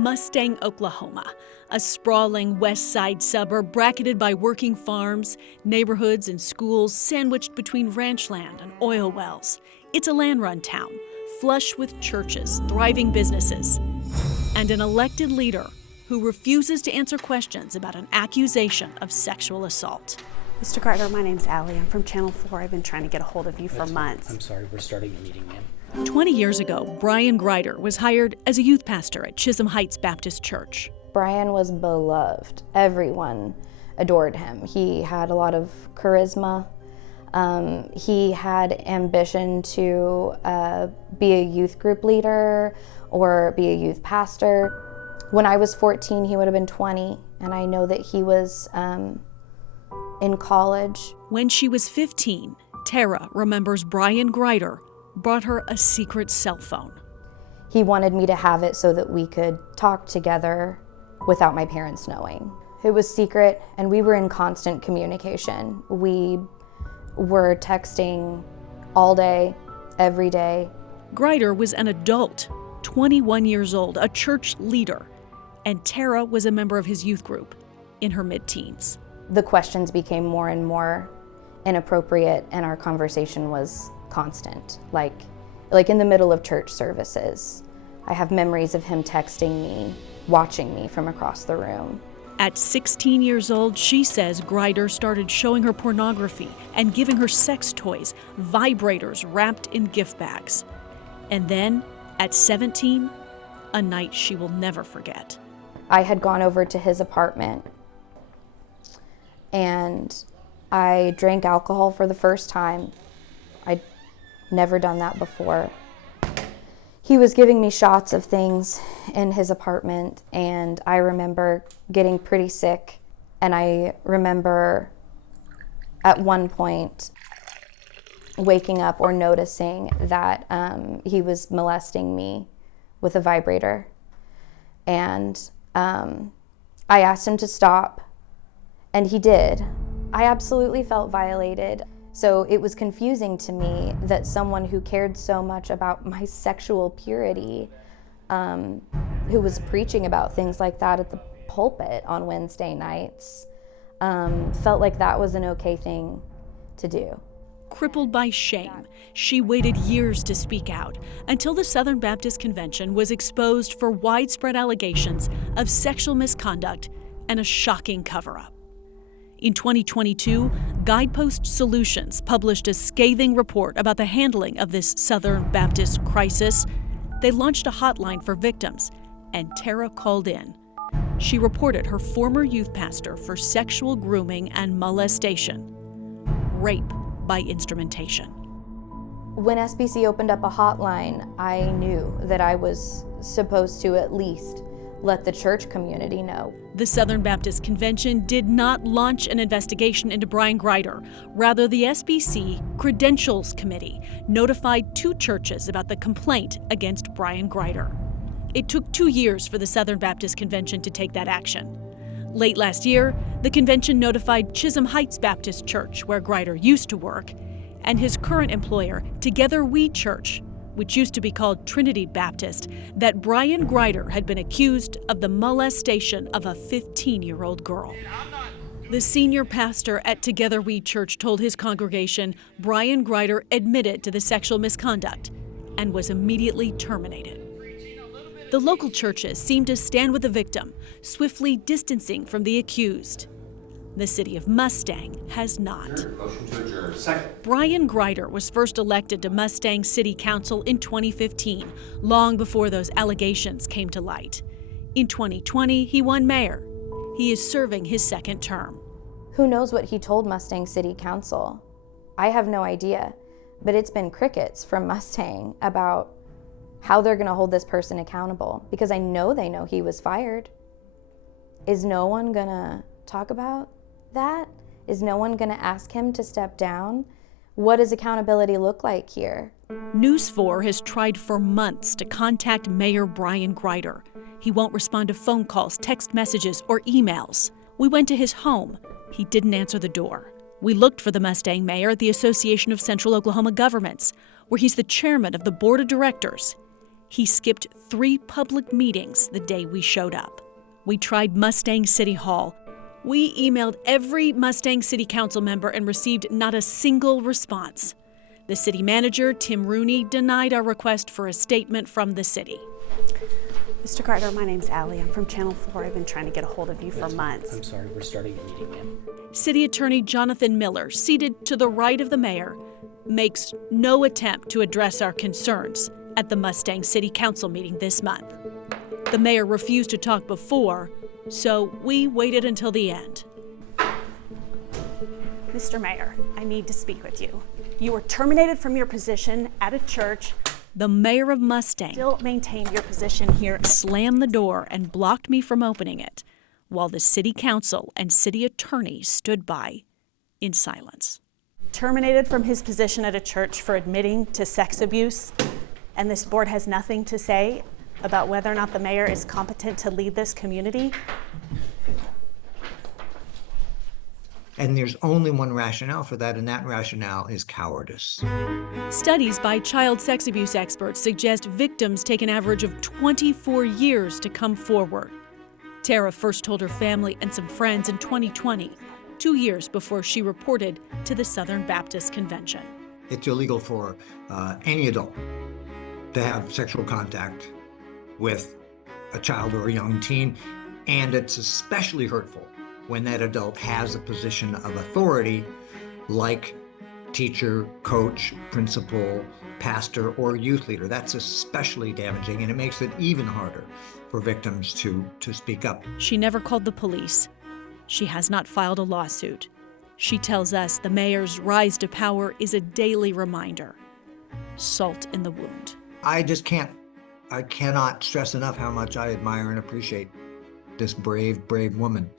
Mustang, Oklahoma, a sprawling west side suburb bracketed by working farms, neighborhoods, and schools sandwiched between ranch land and oil wells. It's a land-run town, flush with churches, thriving businesses, and an elected leader who refuses to answer questions about an accusation of sexual assault. Mr. Carter, my name's Allie. I'm from Channel 4. I've been trying to get a hold of you for months. I'm sorry, we're starting a meeting, ma'am. 20 years ago, Brian Grider was hired as a youth pastor at Chisholm Heights Baptist Church. Brian was beloved. Everyone adored him. He had a lot of charisma. He had ambition to be a youth group leader or be a youth pastor. When I was 14, he would have been 20, and I know that he was in college. When she was 15, Tara remembers Brian Grider brought her a secret cell phone. He wanted me to have it so that we could talk together without my parents knowing. It was secret, and we were in constant communication. We were texting all day, every day. Grider was an adult, 21 years old, a church leader, and Tara was a member of his youth group in her mid-teens. The questions became more and more inappropriate, and our conversation was constant, like in the middle of church services. I have memories of him texting me, watching me from across the room. At 16 years old, she says Grider started showing her pornography and giving her sex toys, vibrators wrapped in gift bags. And then, at 17, a night she will never forget. I had gone over to his apartment and I drank alcohol for the first time. I'd never done that before. He was giving me shots of things in his apartment, and I remember getting pretty sick. And I remember at one point waking up or noticing that he was molesting me with a vibrator. And I asked him to stop, and he did. I absolutely felt violated. So it was confusing to me that someone who cared so much about my sexual purity, who was preaching about things like that at the pulpit on Wednesday nights, felt like that was an okay thing to do. Crippled by shame, she waited years to speak out until the Southern Baptist Convention was exposed for widespread allegations of sexual misconduct and a shocking cover-up. In 2022, Guidepost Solutions published a scathing report about the handling of this Southern Baptist crisis. They launched a hotline for victims, and Tara called in. She reported her former youth pastor for sexual grooming and molestation, rape by instrumentation. When SBC opened up a hotline, I knew that I was supposed to at least let the church community know. The Southern Baptist Convention did not launch an investigation into Brian Grider. Rather, the SBC Credentials Committee notified 2 churches about the complaint against Brian Grider. It took 2 years for the Southern Baptist Convention to take that action. Late last year, the convention notified Chisholm Heights Baptist Church, where Grider used to work, and his current employer, Together We Church, which used to be called Trinity Baptist, that Brian Grider had been accused of the molestation of a 15-year-old girl. The senior pastor at Together We Church told his congregation Brian Grider admitted to the sexual misconduct and was immediately terminated. The local churches seemed to stand with the victim, swiftly distancing from the accused. The city of Mustang has not. Motion to adjourn. Second. Brian Grider was first elected to Mustang City Council in 2015, long before those allegations came to light. In 2020, he won mayor. He is serving his second term. Who knows what he told Mustang City Council? I have no idea, but it's been crickets from Mustang about how they're going to hold this person accountable, because I know they know he was fired. Is no one going to talk about that? Is no one going to ask him to step down? What does accountability look like here? News 4 has tried for months to contact Mayor Brian Grider. He won't respond to phone calls, text messages, or emails. We went to his home. He didn't answer the door. We looked for the Mustang Mayor at the Association of Central Oklahoma Governments, where he's the chairman of the board of directors. He skipped 3 public meetings the day we showed up. We tried Mustang City Hall. We emailed every Mustang City Council member and received not a single response. The city manager, Tim Rooney, denied our request for a statement from the city. Mr. Grider, my name's Allie. I'm from Channel 4. I've been trying to get a hold of you for months. I'm sorry, we're starting a meeting, ma'am. City Attorney Jonathan Miller, seated to the right of the mayor, makes no attempt to address our concerns at the Mustang City Council meeting this month. The mayor refused to talk before, so we waited until the end. Mr. Mayor, I need to speak with you. You were terminated from your position at a church. The mayor of Mustang Still maintain your position here. slammed the door and blocked me from opening it, while the city council and city attorney stood by in silence. Terminated from his position at a church for admitting to sex abuse, and this board has nothing to say about whether or not the mayor is competent to lead this community. And there's only one rationale for that, and that rationale is cowardice. Studies by child sex abuse experts suggest victims take an average of 24 years to come forward. Tara first told her family and some friends in 2020, 2 years before she reported to the Southern Baptist Convention. It's illegal for any adult to have sexual contact with a child or a young teen, and it's especially hurtful when that adult has a position of authority like teacher, coach, principal, pastor, or youth leader. That's especially damaging, and it makes it even harder for victims to speak up. She never called the police. She has not filed a lawsuit. She tells us the mayor's rise to power is a daily reminder. Salt in the wound. I cannot stress enough how much I admire and appreciate this brave woman.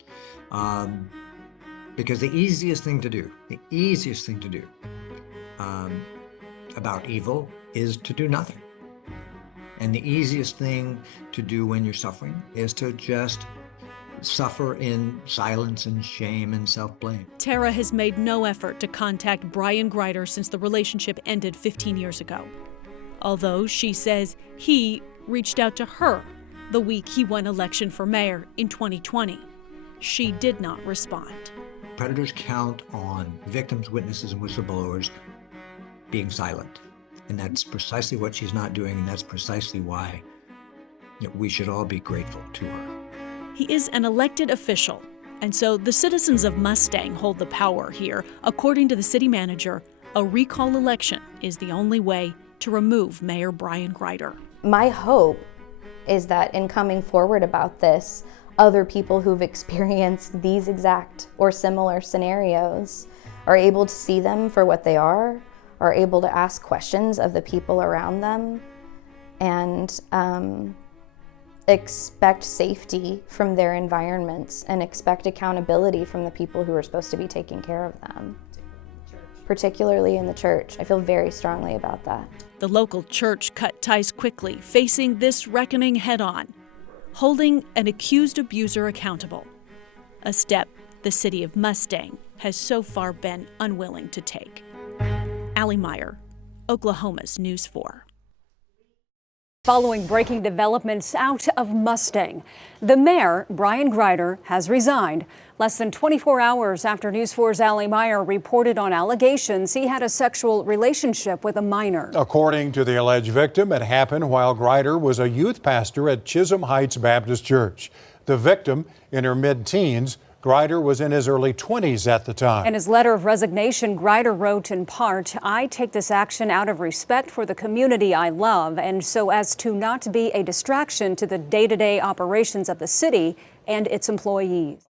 Because the easiest thing to do about evil is to do nothing. And the easiest thing to do when you're suffering is to just suffer in silence and shame and self-blame. Tara has made no effort to contact Brian Grider since the relationship ended 15 years ago. Although she says he reached out to her the week he won election for mayor in 2020. She did not respond. Predators count on victims, witnesses, and whistleblowers being silent. And that's precisely what she's not doing, and that's precisely why we should all be grateful to her. He is an elected official, and so the citizens of Mustang hold the power here. According to the city manager, a recall election is the only way to remove Mayor Brian Grider. My hope is that in coming forward about this, other people who've experienced these exact or similar scenarios are able to see them for what they are able to ask questions of the people around them, and expect safety from their environments and expect accountability from the people who are supposed to be taking care of them, particularly in the church. I feel very strongly about that. The local church cut ties quickly, facing this reckoning head-on, holding an accused abuser accountable, a step the city of Mustang has so far been unwilling to take. Allie Meyer, Oklahoma's News 4. Following breaking developments out of Mustang, the mayor, Brian Grider, has resigned less than 24 hours after News 4's Allie Meyer reported on allegations he had a sexual relationship with a minor. According to the alleged victim, it happened while Grider was a youth pastor at Chisholm Heights Baptist Church. The victim, in her mid-teens, Grider was in his early 20s at the time. In his letter of resignation, Grider wrote in part, "I take this action out of respect for the community I love and so as to not be a distraction to the day-to-day operations of the city and its employees."